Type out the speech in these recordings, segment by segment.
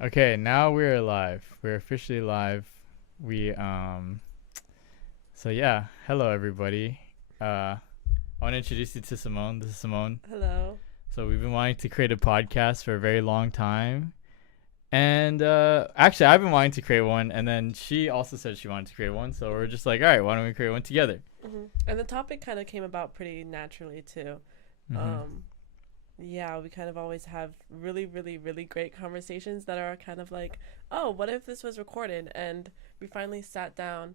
Okay, now we're live. We're officially live. We so yeah, hello everybody. I want to introduce you to Simone. This is Simone. Hello. So we've been wanting to create a podcast for a very long time. And actually I've been wanting to create one, and then she also said she wanted to create one. So we're just like, "All right, why don't we create one together?" And the topic kind of came about pretty naturally too. Mhm. Um, yeah, we kind of always have really, really, really great conversations that are kind of like, oh, what if this was recorded? And we finally sat down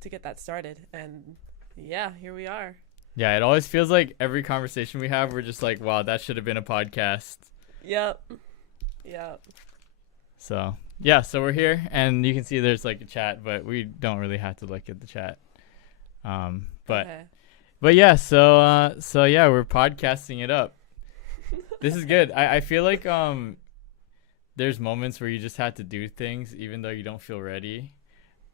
to get that started. And yeah, here we are. Yeah, it always feels like every conversation we have we're just like, "Wow, that should have been a podcast." Yep. Yep. So, yeah, so we're here, and you can see there's like a chat, but we don't really have to look at the chat. Um, but Okay. but yeah, so yeah, we're podcasting it up. This is good. I feel like there's moments where you just have to do things even though you don't feel ready.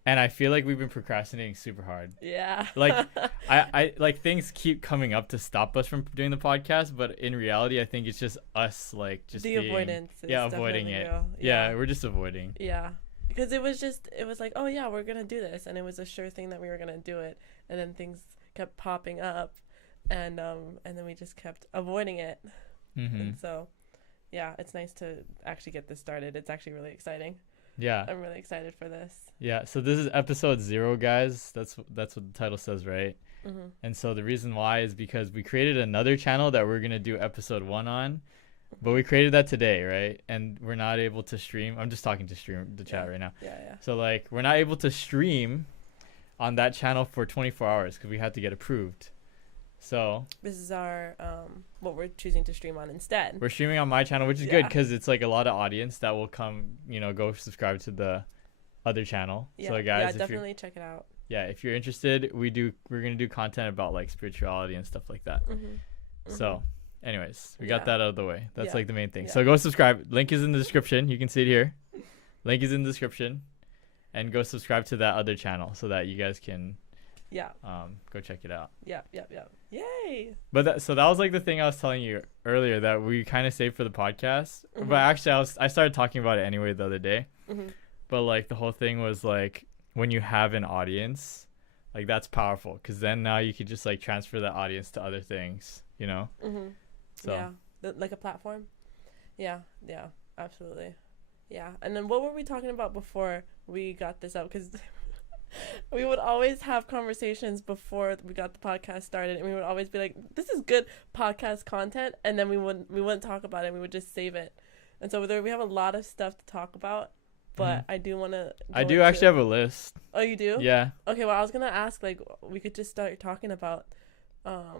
And I feel like we've been procrastinating super hard. Yeah. Like I like things keep coming up to stop us from doing the podcast, but in reality I think it's just us like just The being, avoidance is yeah, avoiding definitely it. real. Yeah, we're just avoiding. Yeah. Because it was like, oh yeah, we're gonna do this, and it was a sure thing that we were gonna do it, and then things kept popping up, and then we just kept avoiding it, and Mhm. so, yeah, it's nice to actually get this started. It's actually really exciting. Yeah. I'm really excited for this. Yeah, so this is episode 0, guys. That's what the title says, right? Mhm. And so the reason why is because we created another channel that we're gonna do episode 1 on, but we created that today, right? And we're not able to stream. I'm just talking to stream the chat Yeah. right now. Yeah. Yeah. So like we're not able to stream on that channel for 24 hours because we had to get approved. So This is our what we're choosing to stream on instead. we're streaming on my channel, which is good Yeah. because it's like a lot of audience that will come, go subscribe to the other channel. Yeah. So guys, Yeah. if you're Definitely check it out. yeah, if you're interested, we're gonna do content about like spirituality and stuff like that. Mhm. So, anyways, we got Yeah. that out of the way. That's Yeah. like the main thing. Yeah. So go subscribe. Link is in the description. You can see it here. Link is in the description, and go subscribe to that other channel so that you guys can Yeah. go check it out. Yeah. Yeah. Yeah. Yay. But that was like the thing I was telling you earlier that we kind of saved for the podcast. Mhm. But actually, I started talking about it anyway the other day. Mhm. But like the whole thing was like when you have an audience, like that's powerful because then now you could just like transfer that audience to other things, you know? Mhm. So Yeah. Like a platform. Yeah. Yeah. Absolutely. Yeah. And then what were we talking about before we got this up? Because we would always have conversations before we got the podcast started, and we would always be like, "This is good podcast content," and then we wouldn't talk about it. We would just save it. And so we have a lot of stuff to talk about, but Mhm. I do want to. I do actually have a list. Oh, you do? Yeah. Okay. Well, I was gonna ask, like, we could just start talking about.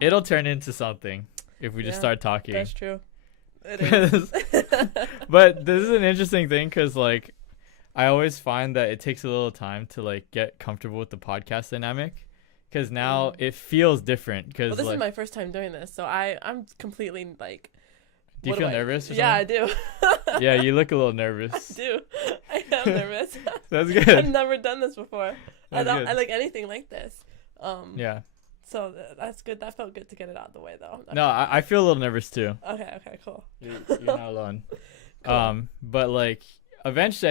It'll turn into something if we just Yeah, start talking. That's true. It is. But this is an interesting thing because like I always find that it takes a little time to like get comfortable with the podcast dynamic because now Mm. it feels different because Well, this like is my first time doing this, so I'm completely like. do you what feel I- nervous or Yeah, I something? do. Yeah, you look a little I nervous. do. I am nervous. That's I've good. never done this before. That's good. I like anything like this. Yeah. So that's good. That felt good to get it out of the way, though. No, I feel a little nervous too. Okay. Okay. Cool. You're not alone. Cool. But like eventually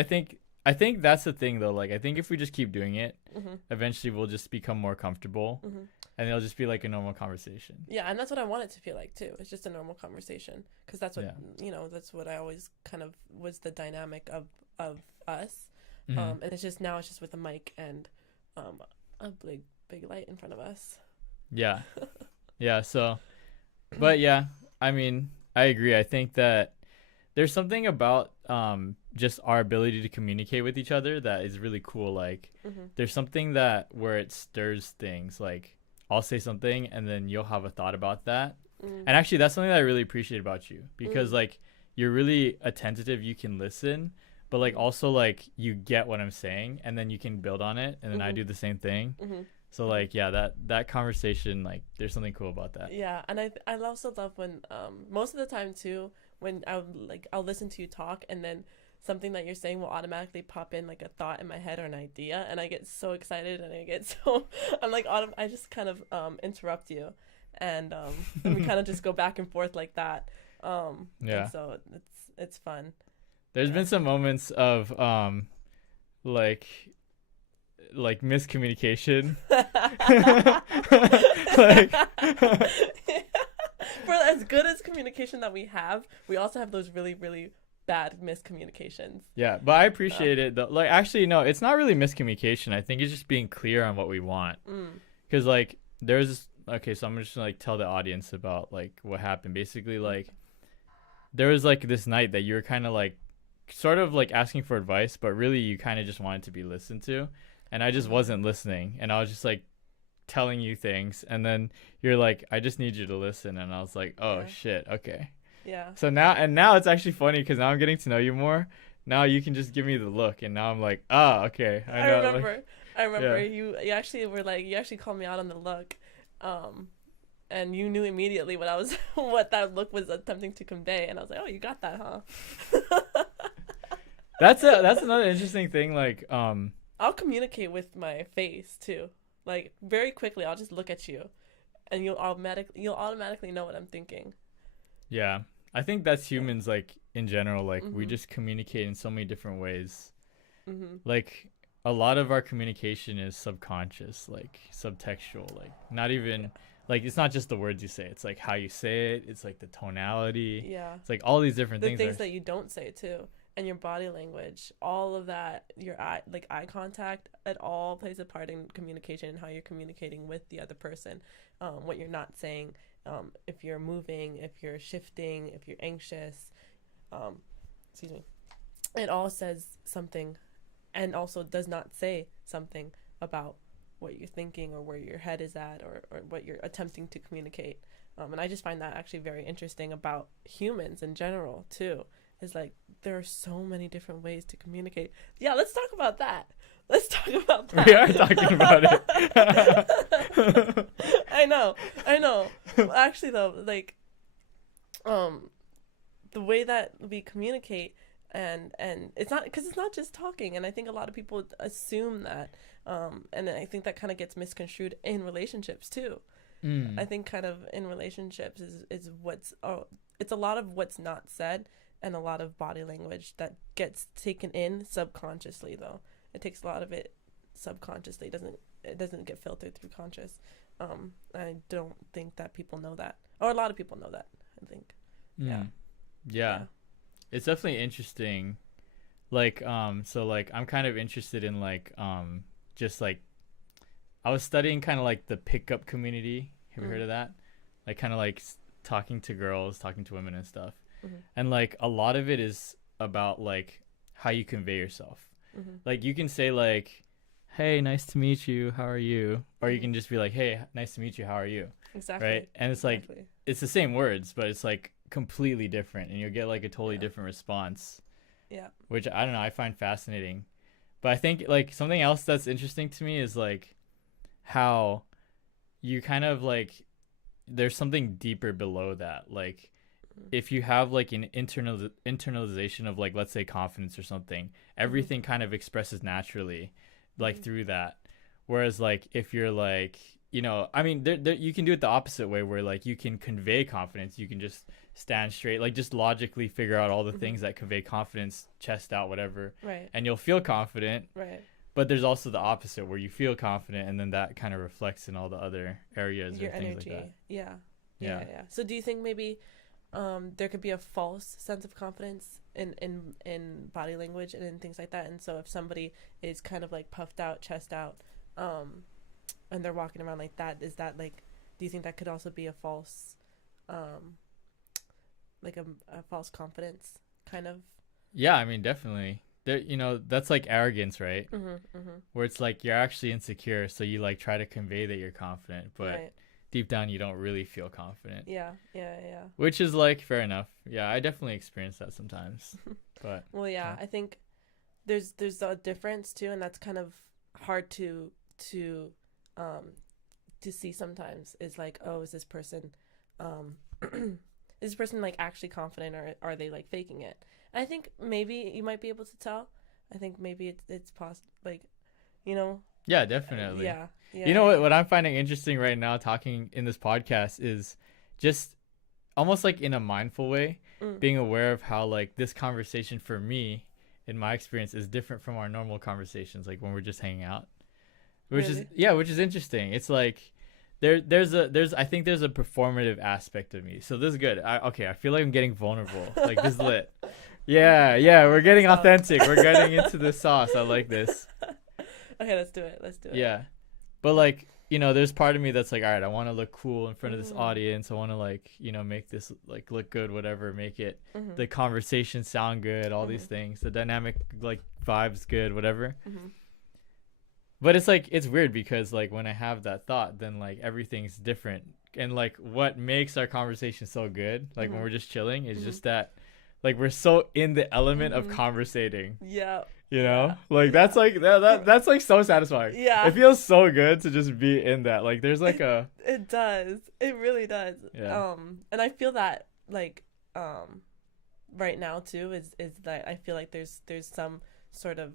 I think that's the thing though. Like I think if we just keep doing it, Mhm. eventually we'll just become more comfortable Mhm. and it'll just be like a normal conversation. Yeah, and that's what I want it to feel like too. It's just a normal conversation because that's what Yeah. That's what I always kind of was the dynamic of us. Mhm. And it's just now it's just with a mic and a big light in front of us. Yeah. Yeah, so but yeah, I mean, I agree. I think that there's something about just our ability to communicate with each other that is really cool. Like Mhm. there's something that where it stirs things. Like I'll say something and then you'll have a thought about that. Mm. And actually that's something that I really appreciate about you because Mm. like you're really attentive, you can listen, but like also like you get what I'm saying and then you can build on it and then I Mhm. do the same thing. Mhm. So like yeah, that conversation, like there's something cool about that. Yeah, and I also love when most of the time too when I'll listen to you talk and then something that you're saying will automatically pop in like a thought in my head or an idea and I get so excited and I get so I'm like I just kind of interrupt you and we kind of just go back and forth like that. Yeah. And so it's fun. There's been some moments of like miscommunication. Like For as good as communication that we have, we also have those really, really bad miscommunications. yeah, but I appreciate it though. Like actually no, it's not really miscommunication. I think it's just being clear on what we want. Cuz like there's okay, so I'm just gonna like tell the audience about like what happened. Basically like there was like this night that you were kind of like sort of like asking for advice, but really you kind of just wanted to be listened to, and I just wasn't listening, and I was just like telling you things, and then you're like, I just need you to listen, and I was like, oh Yeah. shit, okay. Yeah. So now it's actually funny because now I'm getting to know you more. Now you can just give me the look, and now I'm like, ah, okay, I know. I remember yeah. you actually were like, you actually called me out on the look, and you knew immediately what I was what that look was attempting to convey, and I was like, oh, you got that, huh? That's another interesting thing. Like, I'll communicate with my face too. Like very quickly, I'll just look at you, and you'll automatically know what I'm thinking. yeah, I think that's humans. Like in general, like we Mhm. just communicate in so many different ways. Mhm. Like a lot of our communication is subconscious, like subtextual, like not even like it's not just the words you say, it's like how you say it, it's like the tonality, Yeah. it's like all these different The things things are that you don't say too, and your body language, all of that, your eye contact, it all plays a part in communication and how you're communicating with the other person. What you're not saying, if you're moving, if you're shifting, if you're anxious, um, excuse me, it all says something, and also does not say something about what you're thinking or where your head is at, or what you're attempting to communicate. And I just find that actually very interesting about humans in general too. Is like there are so many different ways to communicate. Yeah, let's talk about that. Let's talk about that. we are talking about it. I know. Well, actually, though, like, the way that we communicate, and it's not because it's not just talking, and I think a lot of people assume that, and I think that kind of gets misconstrued in relationships too. I think kind of in relationships is what's it's a lot of what's not said, and a lot of body language that gets taken in subconsciously. Though it takes a lot of it subconsciously, it doesn't get filtered through conscious. I don't think that people know that, or a lot of people know that, I think. Yeah, it's definitely interesting. Like so like I'm kind of interested in like just like I was studying kind of like the pickup community. Have you heard of that? Like kind of like talking to girls, talking to women and stuff. And like a lot of it is about like how you convey yourself. Like you can say like, hey, nice to meet you, how are you? Or you can just be like, hey, nice to meet you, how are you? Exactly. Right? And it's like it's the same words, but it's like completely different, and you'll get like a totally different response. Yeah. Which I don't know, I find fascinating. But I think like something else that's interesting to me is like how you kind of like there's something deeper below that. Like if you have like an internalization of like, let's say, confidence or something, everything kind of expresses naturally like through that. Whereas like if you're like, you know, I mean there you can do it the opposite way, where like you can convey confidence, you can just stand straight, like just logically figure out all the things that convey confidence, chest out, whatever, Right. and you'll feel confident. Right. But there's also the opposite, where you feel confident and then that kind of reflects in all the other areas Your or things energy. like that. Yeah. So do you think maybe there could be a false sense of confidence in body language and in things like that? And so if somebody is kind of like puffed out, chest out, and they're walking around like that, is that like, do you think that could also be a false, like a false confidence kind of? Yeah, I mean, definitely. There, you know, that's like arrogance, right? Where it's like you're actually insecure, so you like try to convey that you're confident, but Right. deep down you don't really feel confident. Yeah. Which is like fair enough. Yeah, I definitely experience that sometimes. But Well, yeah, I think there's a difference too, and that's kind of hard to see sometimes. Is like, oh, is this person is this person like actually confident, or are they like faking it? And I think maybe you might be able to tell. I think maybe it's possible, like, you know. yeah, definitely. Yeah. You know what I'm finding interesting right now talking in this podcast is just almost like in a mindful way. being aware of how like this conversation for me in my experience is different from our normal conversations, like when we're just hanging out, which Really? which is interesting. It's like there's I think there's a performative aspect of me, so this is good. I feel like I'm getting vulnerable. Like this is lit. Yeah, we're getting Stop. authentic. We're getting into the sauce. I like this. Okay, let's do it. Yeah, but like, there's part of me that's like, all right, I want to look cool in front of this Mhm. audience. I want to like, make this like look good, whatever, make it Mhm. the conversation sound good, all these Mhm. things, the dynamic like vibes good, whatever. Mhm. But it's like it's weird because like when I have that thought, then like everything's different. And like what makes our conversation so good, like when Mhm. we're just chilling, is Mhm. just that like we're so in the element of Mhm. conversating. Yeah. You know? Yeah. Like that's like that's like so satisfying. Yeah. It feels so good to just be in that. Like there's like a It does. It really does. Yeah. And I feel that like right now too is that I feel like there's some sort of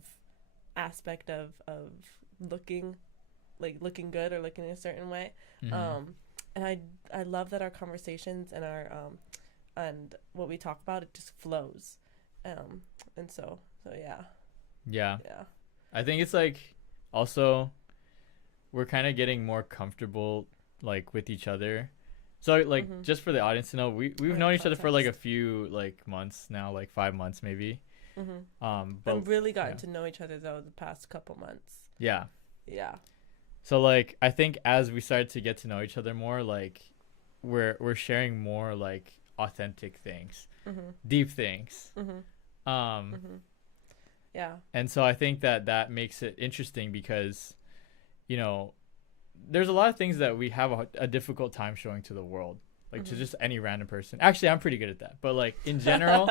aspect of looking looking good or looking a certain way. Mhm. And I love that our conversations and our and what we talk about, it just flows. And so yeah. Yeah. Yeah. I think it's like also we're kind of getting more comfortable like with each other. So like Mhm. just for the audience to know, we've Or known each other for like a context. few like months now, like 5 months maybe. But I've really gotten yeah. to know each other though the past couple months. Yeah. Yeah. So like I think as we started to get to know each other more, like we're sharing more like authentic things, Mhm. deep things. Mhm. Um Mhm. Yeah. and so I think that makes it interesting because you know there's a lot of things that we have a difficult time showing to the world, like to Mhm. just any random person. Actually, I'm pretty good at that, but like in general,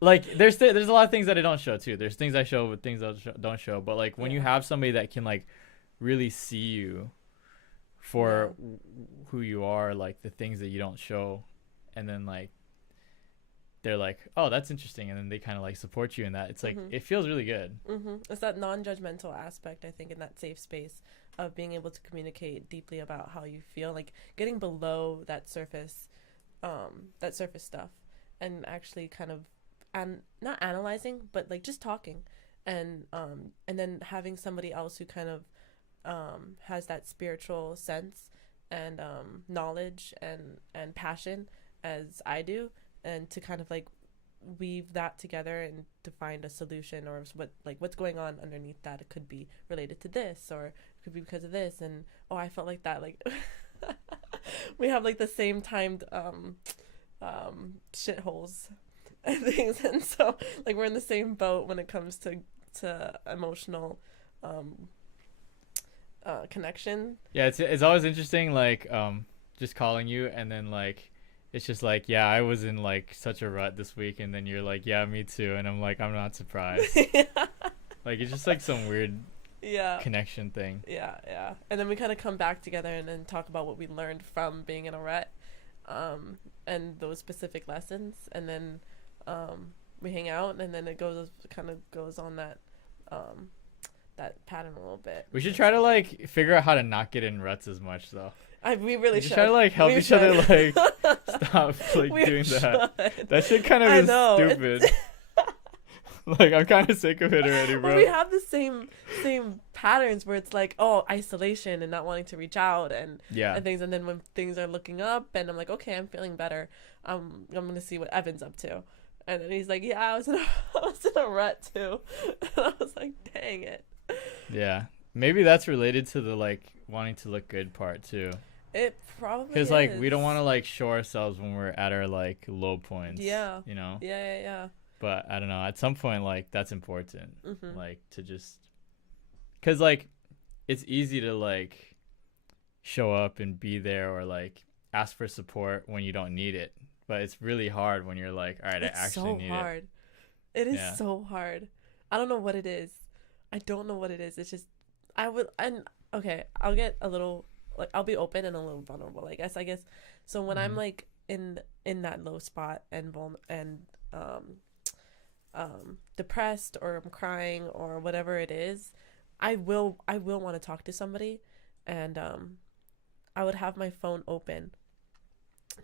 like there's a lot of things that I don't show too. There's things I show, but things I don't show. But like when you Yeah. have somebody that can like really see you for who you are, like the things that you don't show, and then like they're like, oh, that's interesting, and then they kind of like support you in that. It's like Mhm. it feels really good. It's that non-judgmental aspect, I think, in that safe space of being able to communicate deeply about how you feel, like getting below that surface stuff, and actually kind of, and not analyzing, but like just talking, and then having somebody else who kind of has that spiritual sense and knowledge and passion as I do, and to kind of like weave that together and to find a solution or what's going on underneath that. It could be related to this, or it could be because of this, and oh, I felt like that, like we have like the same timed shitholes and things, and so like we're in the same boat when it comes to emotional connection. Yeah, it's always interesting, like just calling you, and then like it's just like, yeah, I was in like such a rut this week, and then you're like, yeah, me too, and I'm like, I'm not surprised. Yeah. Like it's just like some weird Yeah. connection thing. Yeah. And then we kind of come back together and then talk about what we learned from being in a rut, and those specific lessons, and then we hang out, and then it goes on that pattern a little bit. We should try to like figure out how to not get in ruts as much though. We really We should should try to like help We each other should. like stop like We doing that. should. That shit kind of I is know, stupid. Like I'm kind of sick of it already, Well, bro. we have the same patterns where it's like, oh, isolation and not wanting to reach out and Yeah. things, and then when things are looking up and I'm like, okay, I'm feeling better, I'm gonna see what Evan's up to, and then he's like, yeah, I was in a rut too, and I was like, dang it. Yeah. Maybe that's related to the like wanting to look good part too. It probably Because like we don't is. want to like show ourselves when we're at our like low points. Yeah. You know. Yeah. But I don't know. At some point, like that's important. Mhm. Like to just, cause like, it's easy to like, show up and be there or like ask for support when you don't need it. But it's really hard when you're like, all right, It's I actually so need hard. It is Yeah. so hard. I don't know what it is. I don't know what it is. It's just okay, I'll get a little, like, I'll be open and a little vulnerable, I guess. So when I'm Mhm. like in that low spot and depressed, or I'm crying, or whatever it is, I will want to talk to somebody, and I would have my phone open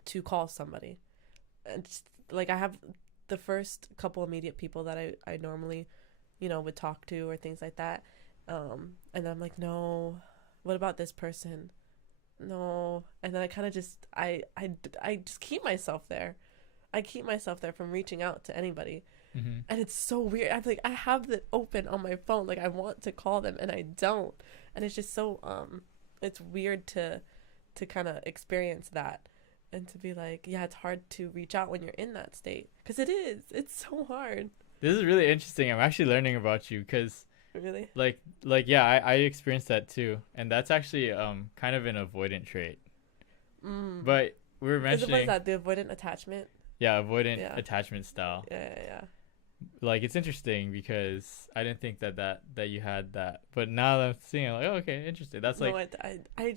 to call somebody, and just like I have the first couple immediate people that I normally, would talk to or things like that. And then I'm like, no, what about this person? No. And then I kind of just, I just keep myself there. I keep myself there from reaching out to anybody. Mm-hmm. And it's so weird. I'm like, I have it open on my phone. Like, I want to call them and I don't. And it's just so, it's weird to kind of experience that. And to be like, yeah, it's hard to reach out when you're in that state. Because it is. It's so hard. This is really interesting. I'm actually learning about you because, Really? yeah, I experienced that too. And that's actually kind of an avoidant trait. Mm. But we were mentioning... What is that? The avoidant attachment? Yeah, avoidant attachment style. Yeah. Like, it's interesting because I didn't think that you had that. But now that I'm seeing it, like, oh, okay, interesting. That's like... No, I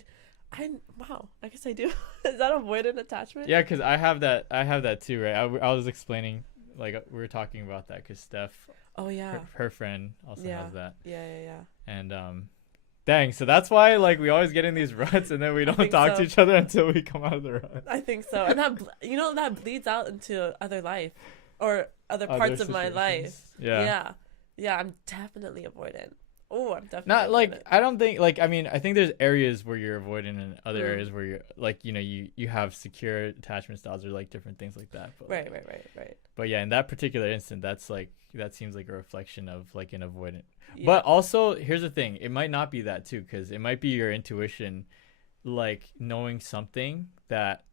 wow, I guess I do. Is that avoidant attachment? Yeah, because I have that too, right? I was explaining, like, we were talking about that because Steph, oh yeah, her friend also has that. Yeah. And dang, so that's why, like, we always get in these ruts and then we don't talk to each other until we come out of the rut. I think so, and that bleeds out into other life or other parts of my life. Yeah. I'm definitely avoidant. Oh, I'm definitely not like avoidant. I don't think, like, I mean, I think there's areas where you're avoidant and other areas where you're like, you have secure attachment styles or like different things like that. But right. But yeah, in that particular instant, that seems like a reflection of like an avoidant. Yeah. But also, here's the thing: it might not be that too, because it might be your intuition, like knowing something that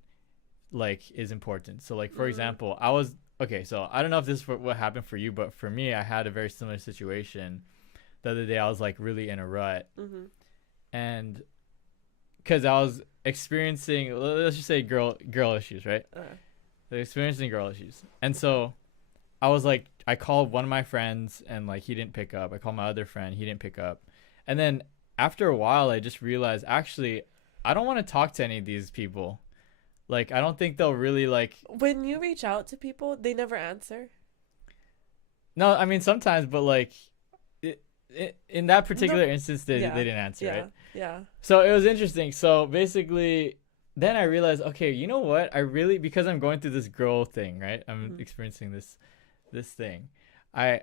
like is important. So like, for example, so I don't know if this is what happened for you, but for me, I had a very similar situation. The other day I was like really in a rut, and because I was experiencing, let's just say girl issues, right? Experiencing girl issues, and so I was like, I called one of my friends and like he didn't pick up. I called my other friend, he didn't pick up, and then after a while I just realized actually I don't want to talk to any of these people. Like, I don't think they'll really like. When you reach out to people, they never answer. No, I mean sometimes, but like. In that particular instance, they didn't answer, right? Yeah. So it was interesting. So basically, then I realized, okay, you know what? Because I'm going through this girl thing, right? I'm experiencing this thing. I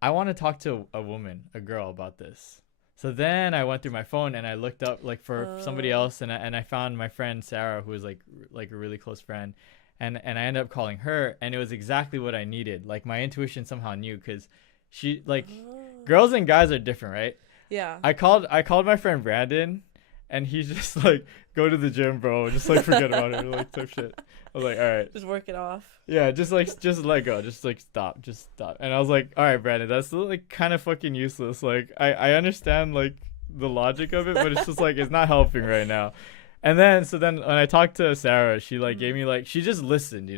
want to talk to a girl about this. So then I went through my phone and I looked up like for somebody else, and I found my friend Sarah, who was like a really close friend, and I ended up calling her, and it was exactly what I needed. Like my intuition somehow knew, because she like. Girls and guys are different, right? Yeah. I called my friend Brandon, and he's just like, go to the gym, bro. Just like forget about it, like type shit. I was like, all right. Just work it off. Yeah, just let go. Just like stop. And I was like, all right, Brandon, that's like kind of fucking useless. Like I understand like the logic of it, but it's just like it's not helping right now. And then when I talked to Sarah, she like gave me like, she just listened,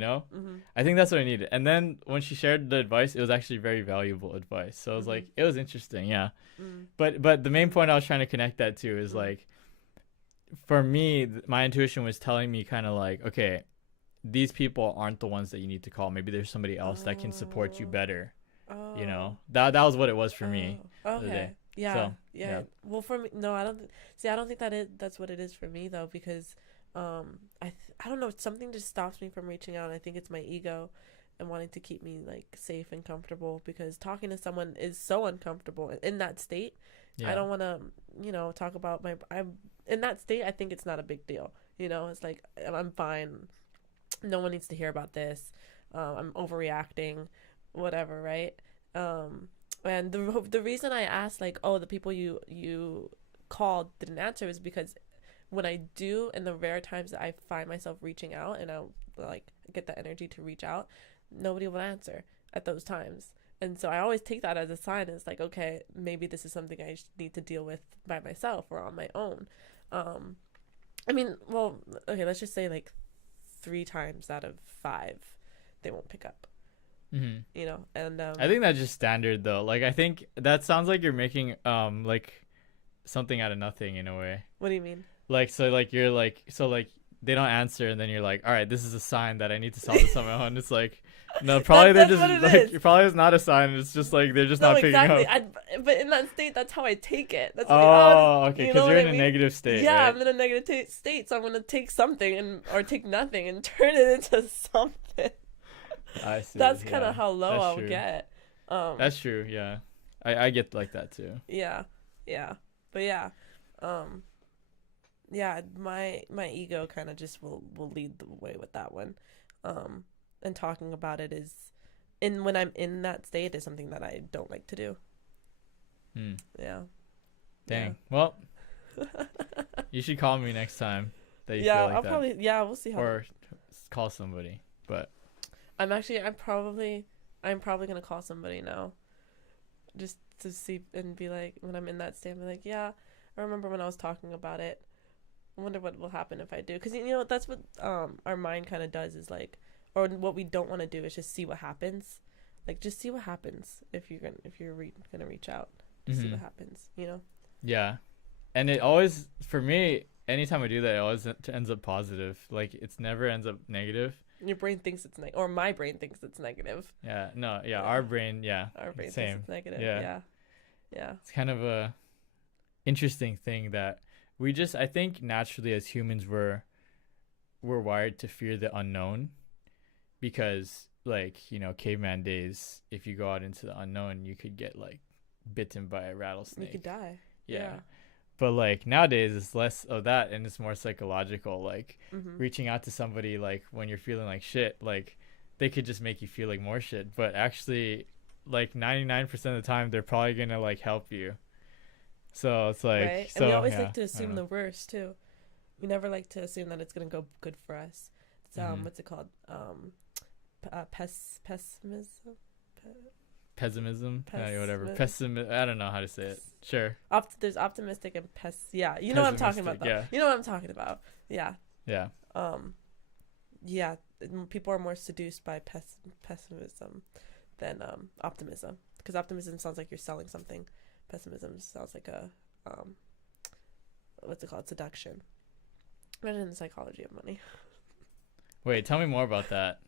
I think that's what I needed. And then when she shared the advice, it was actually very valuable advice. So it was like, it was interesting. Yeah. But the main point I was trying to connect that to is like, for me, my intuition was telling me kind of like, okay, these people aren't the ones that you need to call. Maybe there's somebody else that can support you better. That was what it was for me. Okay. Yeah. Well, for me, no, I don't. I don't think that's what it is for me though, because, I don't know. Something just stops me from reaching out. I think it's my ego, and wanting to keep me like safe and comfortable, because talking to someone is so uncomfortable in that state. Yeah. I don't want to, talk about I'm in that state. I think it's not a big deal. It's like I'm fine. No one needs to hear about this. I'm overreacting, whatever, right? And the reason I asked, like, oh, the people you called didn't answer is because when I do, in the rare times that I find myself reaching out and I'll, like, get the energy to reach out, nobody will answer at those times. And so I always take that as a sign. It's like, okay, maybe this is something I need to deal with by myself or on my own. I mean, well, okay, let's just say, like, 3 times out of 5, they won't pick up. And I think that's just standard though. Like, I think that sounds like you're making like something out of nothing in a way. What do you mean? Like, so like you're like, so like they don't answer, and then you're like, all right, this is a sign that I need to solve this on my own. It's like, no, probably they're just like, probably it's not a sign. It's just like they're just not picking up. But in that state, that's how I take it. That's okay, because you're in a negative state. Yeah, right? I'm in a negative state, so I'm gonna take something or take nothing and turn it into something. I see. That's kind Yeah, of how low that's I'll true. get. That's true. Yeah, I get like that too. Yeah, yeah, but yeah, um, yeah. My ego kind of just will lead the way with that one, um, and talking about it is, in when I'm in that state is something that I don't like to do. Hmm. Yeah. Dang. Well, you should call me next time that you Yeah, feel like I'll that, probably yeah, we'll see how. or call somebody. But I'm probably gonna call somebody now, just to see and be like when I'm in that state, be like, yeah, I remember when I was talking about it. I wonder what will happen if I do, because you know that's what our mind kind of does is like, or what we don't want to do is just see what happens, like just see what happens if you're gonna reach out, to see what happens, you know. yeah, and it always, for me, anytime I do that, it always ends up positive. Like it's never ends up negative. Your brain thinks it's or my brain thinks it's negative. Yeah. No. Yeah. Yeah. Our brain. Yeah. Our brain Same. thinks it's negative. Yeah. Yeah. Yeah. It's kind of a interesting thing that we just, I think naturally as humans we're wired to fear the unknown, because like, caveman days, if you go out into the unknown, you could get like bitten by a rattlesnake. You could die. Yeah. But like nowadays it's less of that and it's more psychological, like reaching out to somebody like when you're feeling like shit, like they could just make you feel like more shit, but actually like 99% of the time they're probably gonna like help you. So it's like, right. so And we always yeah, like to assume the worst too. We never like to assume that it's gonna go good for us. It's what's it called? Pessimism. Pessimism, whatever. I don't know how to say it. Sure. There's optimistic and yeah, you know what I'm talking about though. Yeah. You know what I'm talking about. Yeah. Yeah. Yeah, people are more seduced by pessimism than optimism, because optimism sounds like you're selling something. Pessimism sounds like a what's it called? Seduction. Read it in the psychology of money. Wait, tell me more about that.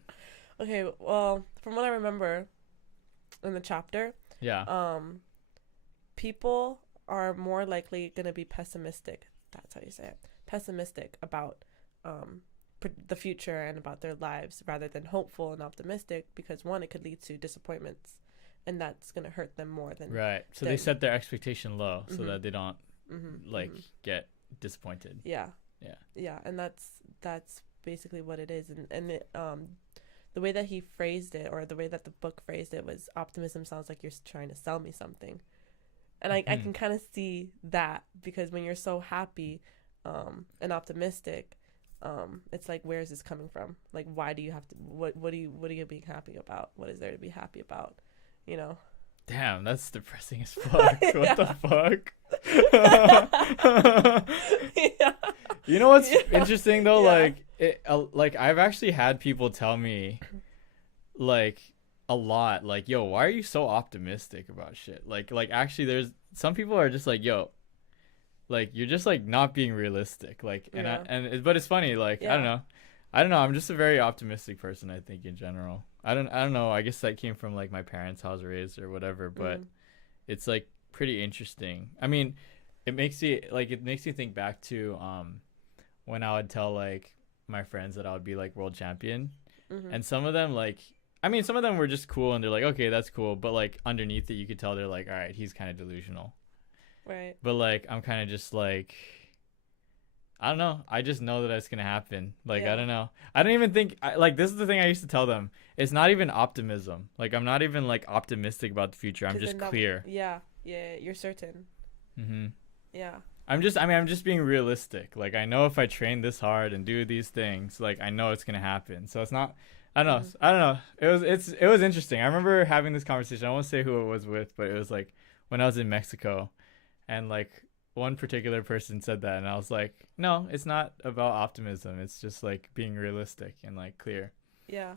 Okay, well, from what I remember in the chapter, yeah, people are more likely going to be pessimistic. That's how you say it. Pessimistic about the future and about their lives, rather than hopeful and optimistic, because one, it could lead to disappointments, and that's going to hurt them more than right. So they set their expectation low so that they don't get disappointed. Yeah. And that's basically what it is. And it, the way that he phrased it, or the way that the book phrased it, was optimism sounds like you're trying to sell me something. And I can kind of see that, because when you're so happy and optimistic, it's like, where is this coming from? Like, why do you have to, what are you being happy about? What is there to be happy about? You know? Damn, that's depressing as fuck. What the fuck? Yeah. You know what's interesting though? Like I've actually had people tell me, like, a lot, like, yo, why are you so optimistic about shit? Like actually, there's some people are just like, yo, like, you're just like not being realistic. Like, but it's funny. Like, I don't know. I'm just a very optimistic person, I think, in general. I don't know. I guess that came from like my parents, how I was raised or whatever, but it's like pretty interesting. I mean, it makes you think back to when I would tell like my friends that I would be like world champion, and some of them some of them were just cool and they're like, okay, that's cool, but like underneath it you could tell they're like, all right, he's kind of delusional. Right. But like I'm kind of just like, I don't know. I just know that it's going to happen. Like, I don't know. I don't even think, like, this is the thing I used to tell them. It's not even optimism. Like, I'm not even, like, optimistic about the future. I'm just clear. Yeah. You're certain. Yeah. I'm just being realistic. Like, I know if I train this hard and do these things, like, I know it's going to happen. So it's not, I don't know. It was interesting. I remember having this conversation. I won't say who it was with, but it was, like, when I was in Mexico. And, like, one particular person said that, and I was like, no, it's not about optimism. It's just like being realistic and like clear. Yeah.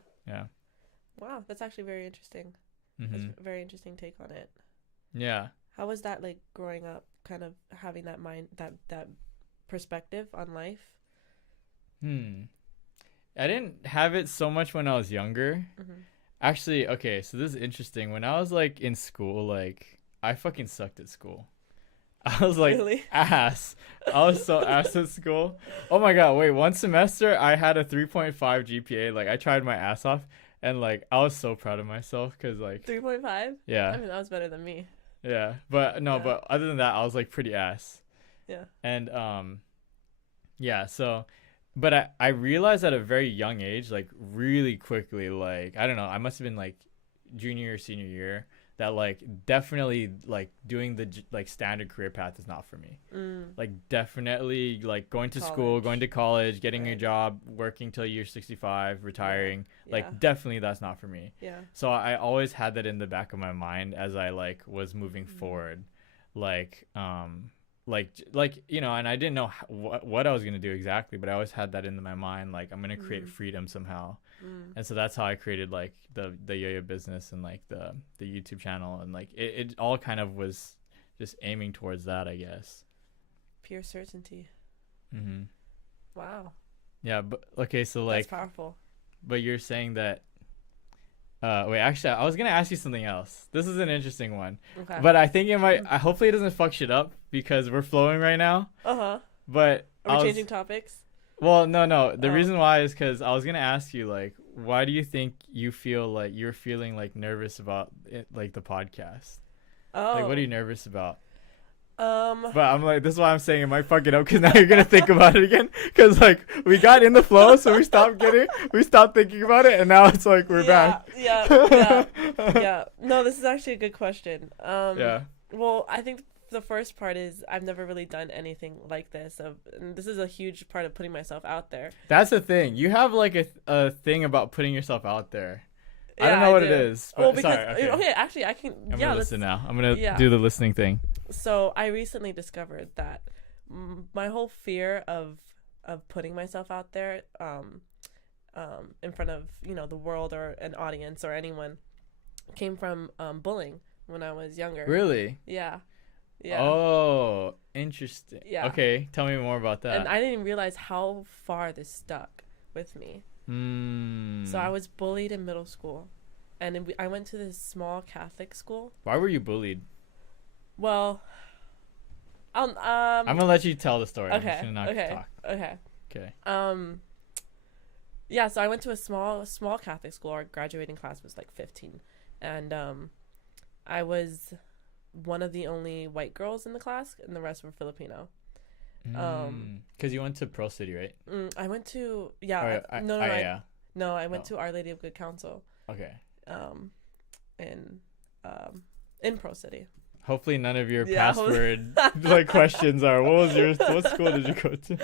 Wow, that's actually very interesting. That's a very interesting take on it. Yeah. How was that, like, growing up, kind of having that mind, that perspective on life? I didn't have it so much when I was younger. Actually, okay, so this is interesting. When I was like in school, like, I fucking sucked at school. I was like, really? Ass. I was so ass at school. Oh my god, wait, one semester I had a 3.5 GPA. Like, I tried my ass off, And like I was so proud of myself because like 3.5. yeah, I mean, that was better than me. yeah. But no, Yeah. but other than that, I was like pretty ass. Yeah. And yeah. So, but I realized at a very young age, like really quickly, like I don't know, I must have been like junior or senior year, that like definitely like doing the like standard career path is not for me. Like definitely like going to school, College. going to college, getting a Right. job, working till you're 65, retiring. Yeah. Like definitely that's not for me. Yeah. So I always had that in the back of my mind as I like was moving forward. Like like you know, and I didn't know what I was going to do exactly, but I always had that in my mind, like I'm going to create freedom somehow. And so that's how I created like the yo-yo business and like the YouTube channel, and like it all kind of was just aiming towards that, I guess. Pure certainty. Mm-hmm. Wow. Yeah, but okay, so like That's powerful. but you're saying that wait, actually I was gonna ask you something else. This is an interesting one. Okay. But I think it might hopefully it doesn't fuck shit up because we're flowing right now. Uh-huh. But Are we changing topics? well, no. The Oh. reason why is because I was gonna ask you, like, why do you think you feel like you're feeling like nervous about it, like the podcast? Oh. Like, what are you nervous about? But But I'm like, this is why I'm saying it might fuck it up because now you're gonna think about it again. Because like we got in the flow, so we stopped thinking about it, and now it's like we're back. Yeah. No, this is actually a good question. Yeah. Well, I think the first part is I've never really done anything like this. And this is a huge part of putting myself out there. That's the thing. You have like a thing about putting yourself out there. I Yeah, don't know what do. it is. But, Well, because sorry. okay, actually, I can. I'm yeah, gonna let's. listen now. I'm gonna yeah. do the listening thing. So I recently discovered that my whole fear of putting myself out there, in front of the world or an audience or anyone, came from bullying when I was younger. Really? Yeah. Yeah. Oh, interesting. Yeah. Okay, tell me more about that. And I didn't realize how far this stuck with me. So I was bullied in middle school, and I went to this small Catholic school. Why were you bullied? Well, I'm gonna let you tell the story. I'm just okay. gonna not talk. Okay. Okay. Yeah. So I went to a small Catholic school. Our graduating class was like 15, and I was one of the only white girls in the class, and the rest were Filipino. Because you went to Pro City, right? I went to I went to Our Lady of Good Counsel. Okay. In Pro City. Hopefully none of your password like questions are what school did you go to?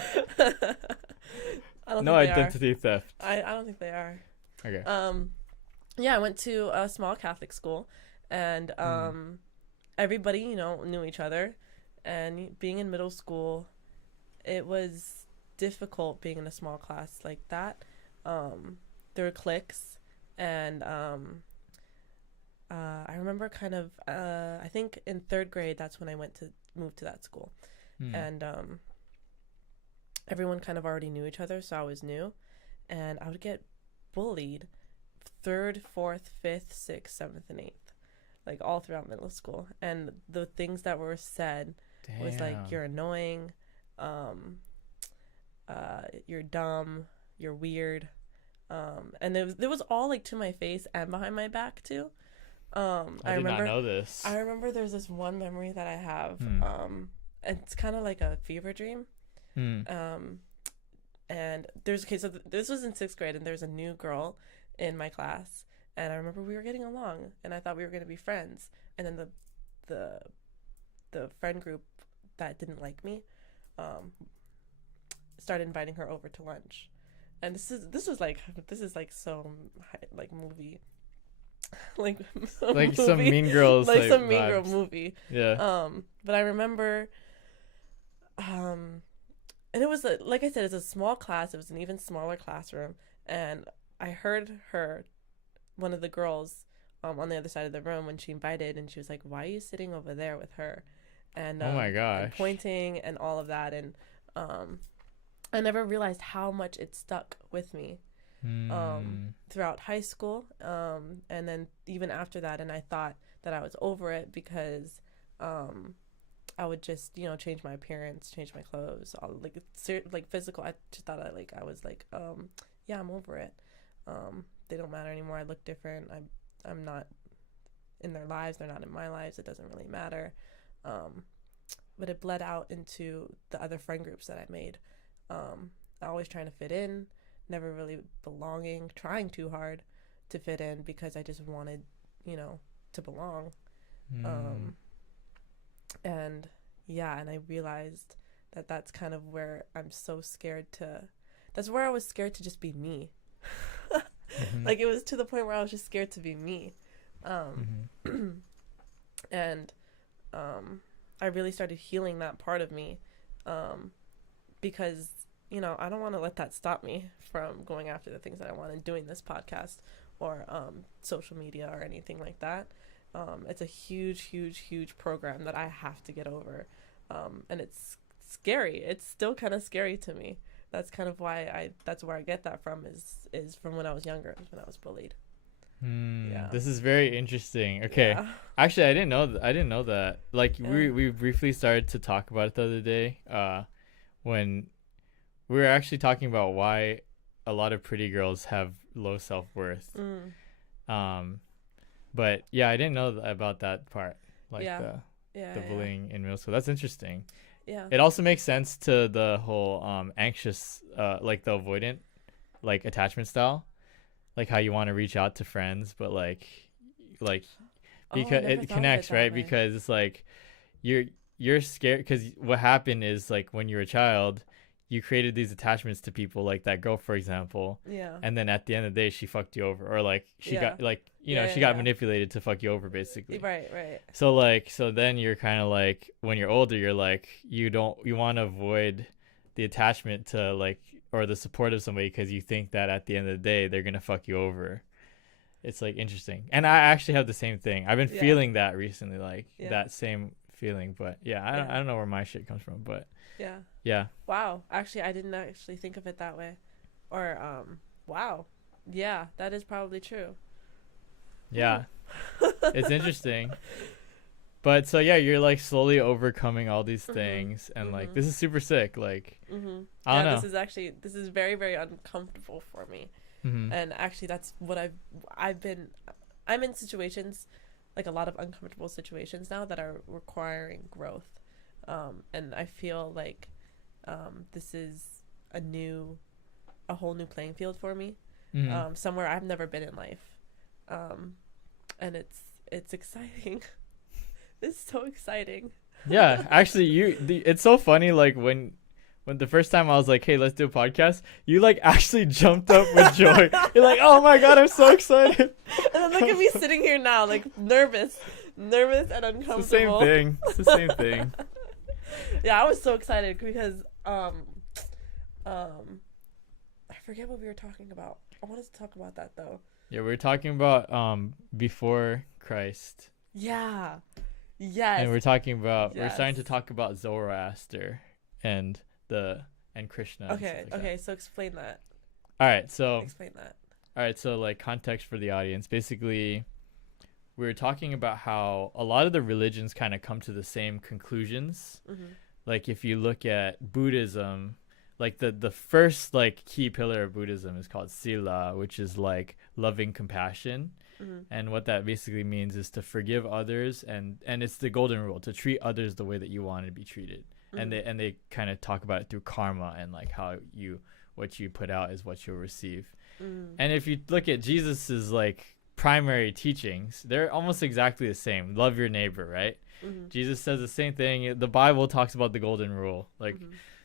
I don't no think identity theft. I don't think they are. Okay. Yeah, I went to a small Catholic school, and everybody knew each other, and being in middle school, it was difficult being in a small class like that. There were cliques, and I remember kind of I think in third grade that's when I moved to that school, and everyone kind of already knew each other, so I was new, and I would get bullied third, fourth, fifth, sixth, seventh, and eighth, like all throughout middle school, and the things that were said was like, you're annoying, you're dumb, you're weird, and it was all like to my face and behind my back too. I did not know this. I remember there's this one memory that I have. It's kind of like a fever dream. And so this was in sixth grade, and there's a new girl in my class, and I remember we were getting along, and I thought we were going to be friends, and then the friend group that didn't like me started inviting her over to lunch, and this is like so like movie. like movie. Some Mean Girls, like some vibes. Mean Girl movie. Yeah. But I remember, and it was like I said, it's a small class. It was an even smaller classroom, and I heard one of the girls, on the other side of the room when she invited, and she was like, "Why are you sitting over there with her?" And oh my gosh, and pointing and all of that, and I never realized how much it stuck with me. Throughout high school, and then even after that, and I thought that I was over it because I would just change my appearance, change my clothes, all like physical. I just thought I was like yeah, I'm over it. they don't matter anymore. I look different. I'm not in their lives. They're not in my lives. It doesn't really matter. But it bled out into the other friend groups that I made. Always trying to fit in, never really belonging, trying too hard to fit in because I just wanted, to belong. And I realized that that's kind of where I'm so scared that's where I was scared to just be me. Like, it was to the point where I was just scared to be me. And I really started healing that part of me, because, I don't want to let that stop me from going after the things that I want and doing this podcast or social media or anything like that. It's a huge program that I have to get over. And it's scary. It's still kind of scary to me. That's kind of why that's where I get that from is from when I was younger, when I was bullied. Yeah. This is very interesting. Okay. Yeah. Actually, I didn't know that. Like, we briefly started to talk about it the other day, when we were actually talking about why a lot of pretty girls have low self-worth. But yeah, I didn't know about that part. Like, the bullying in middle school. That's interesting. Yeah. It also makes sense to the whole anxious, like the avoidant, like attachment style, like how you want to reach out to friends, but like because it connects, right? Way. Because it's like you're scared, because what happened is, like, when you were a child, you created these attachments to people, like that girl, for example. Yeah. And then at the end of the day, she fucked you over, or like she got like she got manipulated to fuck you over, basically. Right. So then you're kind of like, when you're older, you're like, you want to avoid the attachment to, like, or the support of somebody, because you think that at the end of the day they're gonna fuck you over. It's like interesting, and I actually have the same thing. I've been feeling that recently, like that same feeling. But I don't know where my shit comes from, but yeah. Wow, actually, I didn't actually think of it that way. Or wow, yeah, that is probably true. Yeah. It's interesting. But so you're like slowly overcoming all these things, and like, this is super sick. Like, I don't know. This is very, very uncomfortable for me. And actually, that's what I'm in situations, like a lot of uncomfortable situations now, that are requiring growth. And I feel like this is a whole new playing field for me, somewhere I've never been in life. And it's exciting. It's so exciting. Yeah, actually, it's so funny. Like, when the first time I was like, hey, let's do a podcast, you like actually jumped up with joy. You're like, oh my God, I'm so excited. And then look at me sitting here now, like nervous and uncomfortable. It's the same thing. It's the same thing. Yeah, I was so excited because I forget what we were talking about. I wanted to talk about that though. Yeah, we were talking about before Christ. Yeah. Yes. And we're talking about we're starting to talk about Zoroaster and Krishna. Okay, so explain that. All right, so explain that. All right, so like context for the audience. Basically, we were talking about how a lot of the religions kind of come to the same conclusions. Like, if you look at Buddhism, like the first like key pillar of Buddhism is called Sila, which is like loving compassion. And what that basically means is to forgive others, and it's the golden rule, to treat others the way that you want to be treated. And they kind of talk about it through karma, and like how what you put out is what you'll receive. And if you look at Jesus's like primary teachings, they're almost exactly the same. Love your neighbor, right? Jesus says the same thing. The Bible talks about the golden rule. Like,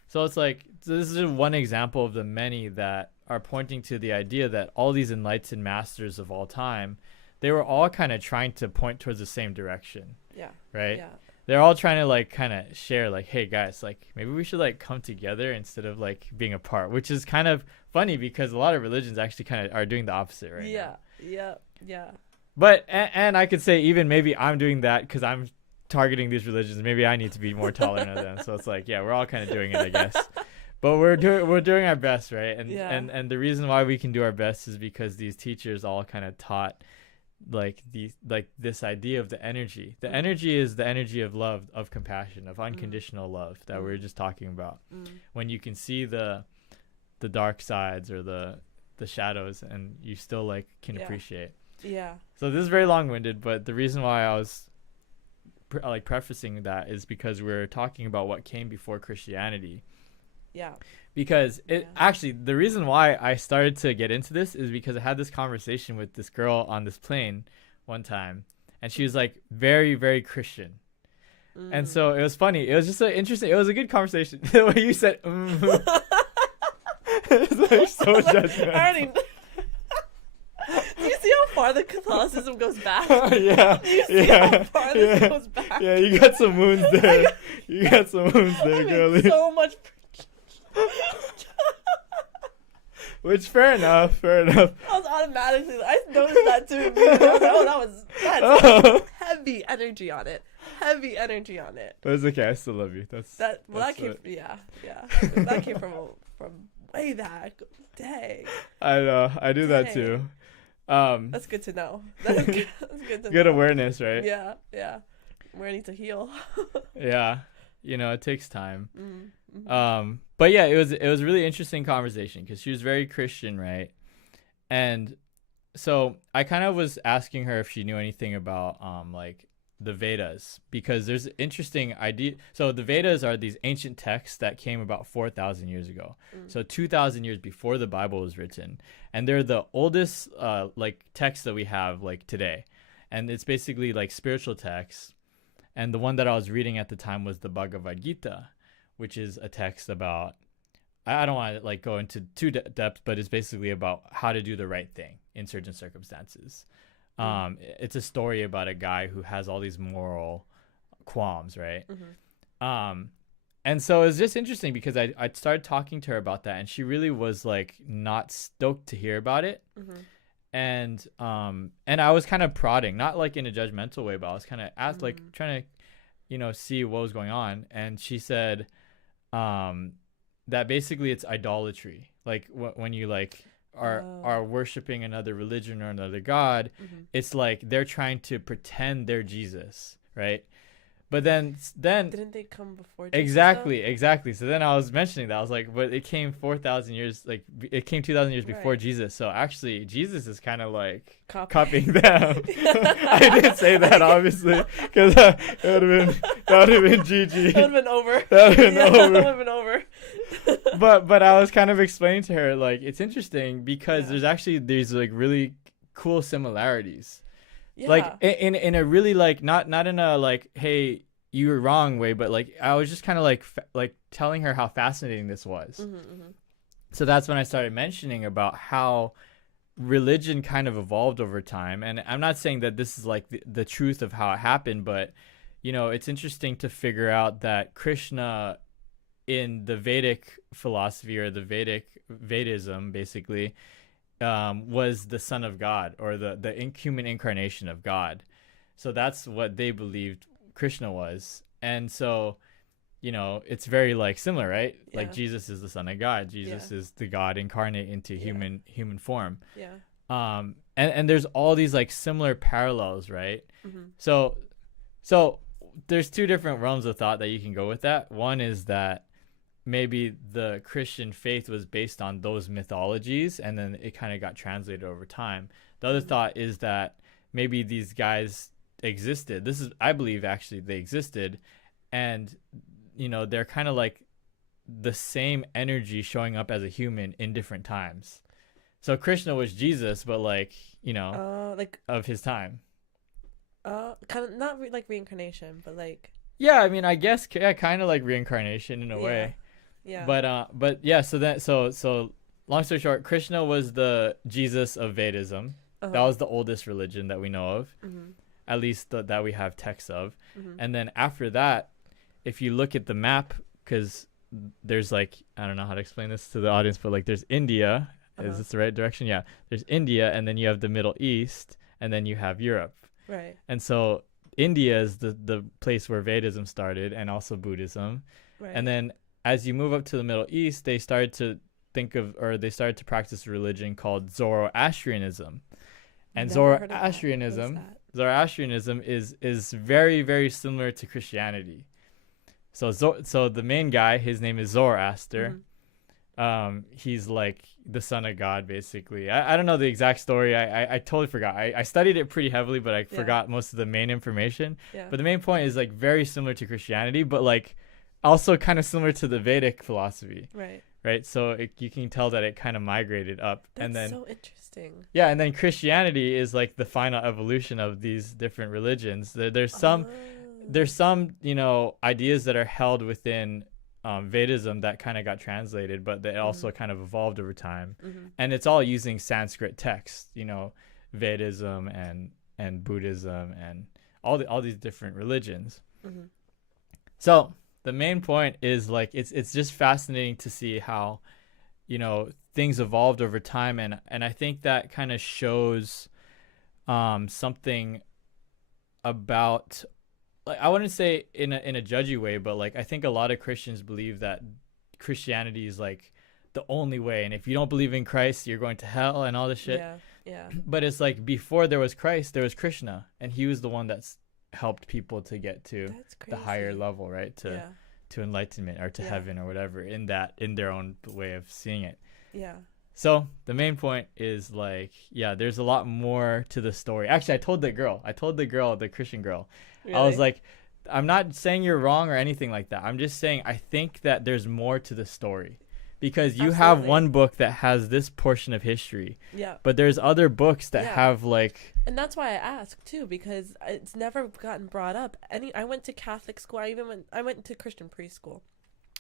so it's like, this is just one example of the many that are pointing to the idea that all these enlightened masters of all time, they were all kind of trying to point towards the same direction. Yeah. Right? Yeah. They're all trying to like kind of share, like, hey guys, like maybe we should like come together instead of like being apart, which is kind of funny because a lot of religions actually kind of are doing the opposite right now. Yeah. But, and I could say even maybe I'm doing that because I'm targeting these religions. Maybe I need to be more tolerant of them. So it's like, yeah, we're all kind of doing it, I guess. But we're doing our best, right? And the reason why we can do our best is because these teachers all kind of taught like this idea of the energy. The energy is the energy of love, of compassion, of unconditional love that we were just talking about. When you can see the dark sides or the the shadows and you still like can appreciate. Yeah. So this is very long-winded, but the reason why I was prefacing that is because we're talking about what came before Christianity. Yeah. Because actually, the reason why I started to get into this is because I had this conversation with this girl on this plane one time, and she was like very, very Christian. And so it was funny. It was just interesting. It was a good conversation. The way you said, it's like so judgmental. Do you see how far the Catholicism goes back? Yeah. Do you see how far this goes back? Yeah, you got some wounds there. You got some wounds there, girlie. So much. Which, fair enough. I was automatically, I noticed that too. That was heavy energy on it. But it's okay, I still love you. That came from way back. Dang. I know, I do that too. That's good to know. That's good to good know. Awareness, right? Yeah. We're need to heal. Yeah, it takes time. Mm-hmm. But yeah, it was a really interesting conversation because she was very Christian, right? And so I kind of was asking her if she knew anything about like the Vedas, because there's an interesting idea. So the Vedas are these ancient texts that came about 4,000 years ago. So 2,000 years before the Bible was written, and they're the oldest like texts that we have like today. And it's basically like spiritual texts. And the one that I was reading at the time was the Bhagavad Gita, which is a text about, I don't want to like go into too depth, but it's basically about how to do the right thing in certain circumstances. It's a story about a guy who has all these moral qualms, right? And so it's just interesting because I started talking to her about that, and she really was like not stoked to hear about it. And I was kind of prodding, not like in a judgmental way, but I was kind of like trying to, see what was going on. And she said that basically it's idolatry. Like when you like are worshiping another religion or another god, it's like they're trying to pretend they're Jesus, right? But then didn't they come before Jesus? Exactly. So then I was mentioning that, I was like, but it came 4,000 years, like it came 2,000 years before Jesus. So actually Jesus is kind of like copying them. I didn't say that obviously, because that would have been GG. That would have been over. That would have been over. But I was kind of explaining to her, like, it's interesting because there's like really cool similarities. Yeah. Like in a really like not in a like, hey, you were wrong way, but like I was just kind of like telling her how fascinating this was. So that's when I started mentioning about how religion kind of evolved over time. And I'm not saying that this is like the truth of how it happened, but it's interesting to figure out that Krishna in the Vedic philosophy, or the Vedism basically, was the son of God, or the human incarnation of God. So that's what they believed Krishna was. And so, it's very like similar, right? Yeah. Like Jesus is the son of God. Jesus is the God incarnate into human form. Yeah. And there's all these like similar parallels, right? So there's two different realms of thought that you can go with that. One is that maybe the Christian faith was based on those mythologies, and then it kind of got translated over time. The other thought is that maybe these guys existed. I believe actually they existed, and they're kind of like the same energy showing up as a human in different times. So Krishna was Jesus, but like of his time. Kind of not like reincarnation, but like. Yeah, I mean, I guess kind of like reincarnation in a way. Yeah. But yeah. So long story short, Krishna was the Jesus of Vedism. That was the oldest religion that we know of, at least that we have texts of. And then after that, if you look at the map, because there's like, I don't know how to explain this to the audience, but like there's India. Is this the right direction? Yeah. There's India, and then you have the Middle East, and then you have Europe. Right. And so India is the place where Vedism started, and also Buddhism. Right. And then as you move up to the Middle East, they started to practice a religion called Zoroastrianism. And Zoroastrianism is very, very similar to Christianity. So the main guy, his name is Zoroaster. he's like the son of God, basically. I don't know the exact story. I totally forgot. I studied it pretty heavily, but I forgot most of the main information. Yeah. But the main point is like very similar to Christianity, but like also kind of similar to the Vedic philosophy. Right. So you can tell that it kind of migrated up. That's and then so interesting. Yeah, and then Christianity is like the final evolution of these different religions. There's some ideas that are held within Vedism that kind of got translated, but they also kind of evolved over time. And it's all using Sanskrit texts, Vedism and Buddhism and all these different religions. So the main point is like it's just fascinating to see how things evolved over time, and I think that kind of shows something about, like, I wouldn't say in a judgy way, but like I think a lot of Christians believe that Christianity is like the only way, and if you don't believe in Christ, you're going to hell and all this shit. Yeah. But it's like before there was Christ, there was Krishna, and he was the one that's helped people to get to the higher level, right? To enlightenment or to heaven or whatever, in their own way of seeing it. Yeah. So the main point is like, there's a lot more to the story. Actually, I told the girl, the Christian girl, really? I was like, I'm not saying you're wrong or anything like that. I'm just saying I think that there's more to the story, because you have one book that has this portion of history. Yeah. But there's other books that have like. And that's why I asked too, because it's never gotten brought up. I went to Catholic school. I went to Christian preschool.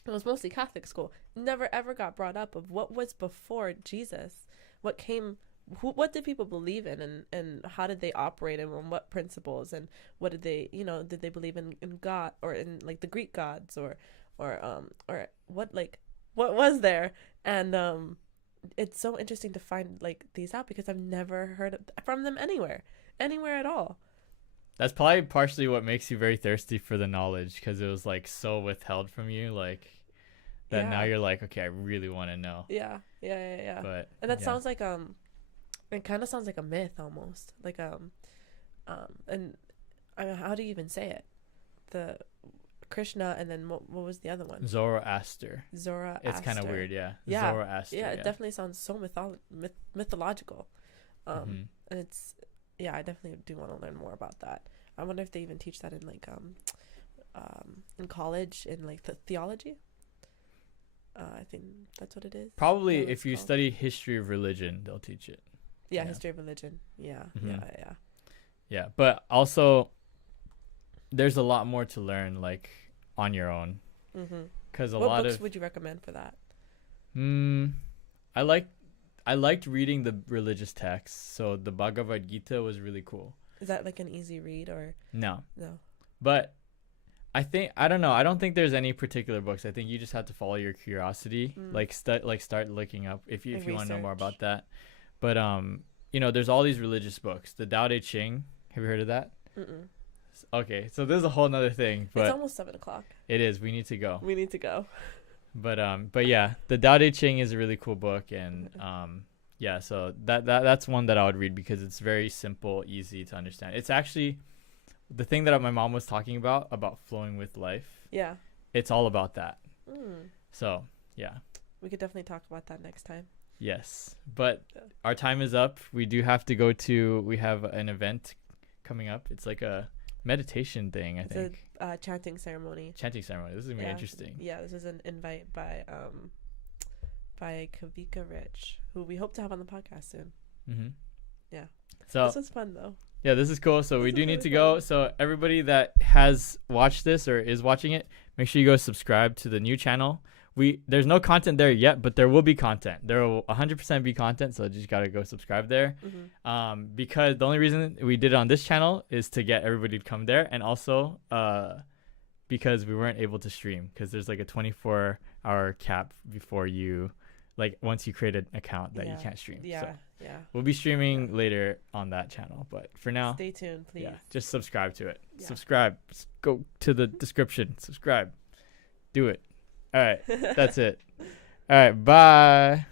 It was mostly Catholic school. Never ever got brought up of what was before Jesus, what did people believe in, and how did they operate, and on what principles, and what did they did they believe in God, or in like the Greek gods, or what was there. And it's so interesting to find like these out, because I've never heard from them anywhere at all. That's probably partially what makes you very thirsty for the knowledge, because it was like so withheld from you, like that. Now you're like, okay, I really want to know. Yeah. But and that sounds like it kind of sounds like a myth almost, like and I mean, how do you even say it? The Krishna, and then what was the other one? Zoroaster. It's kind of weird, yeah. Zoroaster. Yeah, it definitely sounds so mythological. And it's, I definitely do want to learn more about that. I wonder if they even teach that in like in college, in like theology. I think that's what it is. Probably if you study history of religion, they'll teach it. Yeah, history of religion. Yeah. Yeah, but also there's a lot more to learn, like on your own. Because what books would you recommend for that? I liked reading the religious texts. So the Bhagavad Gita was really cool. Is that like an easy read, or no? But I don't know. I don't think there's any particular books. I think you just have to follow your curiosity, like start looking up if you want to know more about that. But there's all these religious books. The Tao Te Ching. Have you heard of that? Okay, so there's a whole nother thing. But it's almost 7:00. It is. We need to go. But yeah, the Tao Te Ching is a really cool book, and so that's one that I would read, because it's very simple, easy to understand. It's actually the thing that my mom was talking about flowing with life. Yeah. It's all about that. So, yeah. We could definitely talk about that next time. Yes. But our time is up. We do have to we have an event coming up. It's like a meditation thing, I think. It's a chanting ceremony. This is going to be interesting. Yeah, this is an invite by Kavika Rich, who we hope to have on the podcast soon. Yeah. So this was fun though. Yeah, this is cool. So we do need to go. So everybody that has watched this or is watching it, make sure you go subscribe to the new channel. There's no content there yet, but there will be content. There will 100% be content, so you just got to go subscribe there. Because the only reason we did it on this channel is to get everybody to come there, and also because we weren't able to stream, because there's like a 24-hour cap before you, like once you create an account that you can't stream. So we'll be streaming later on that channel, but for now, stay tuned, please. Yeah, just subscribe to it. Subscribe. Go to the description. Subscribe. Do it. All right. That's it. All right. Bye.